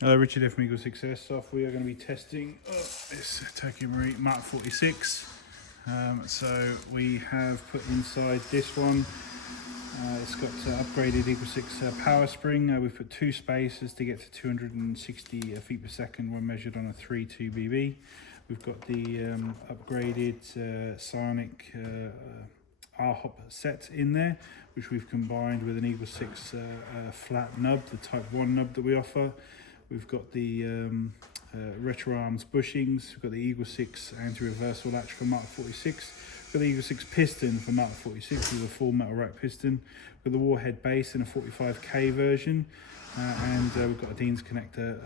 Hello, Richard here from EagleSix Airsoft. We are going to be testing this TM MK46. So we have put inside this one. It's got upgraded EagleSix power spring. We've put 2 spacers to get to 260 feet per second when measured on a 3.2 BB. We've got the upgraded Psionic R hop set in there, which we've combined with an EagleSix flat nub, the Type 1 nub that we offer. We've got the retro arms bushings. We've got the EagleSix anti-reversal latch for MK46. We've got the EagleSix piston for MK46 with a full metal rack piston. We've got the Warhead base in a 45K version. And we've got a Dean's connector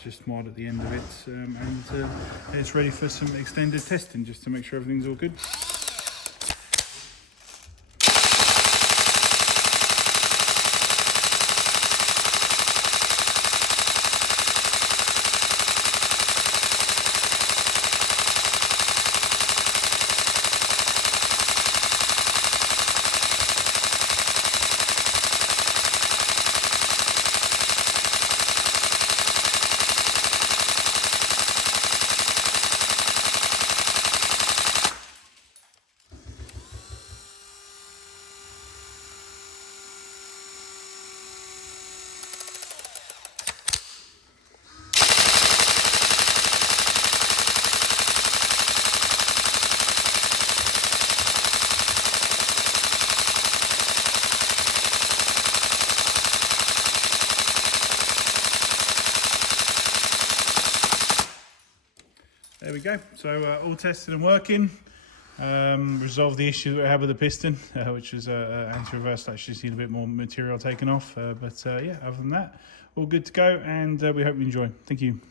just mod at the end of it. And it's ready for some extended testing just to make sure everything's all good. There we go. So all tested and working. Resolved the issue that we had with the piston, which was anti-reverse. Actually, just need a bit more material taken off. But yeah, other than that, all good to go. And we hope you enjoy. Thank you.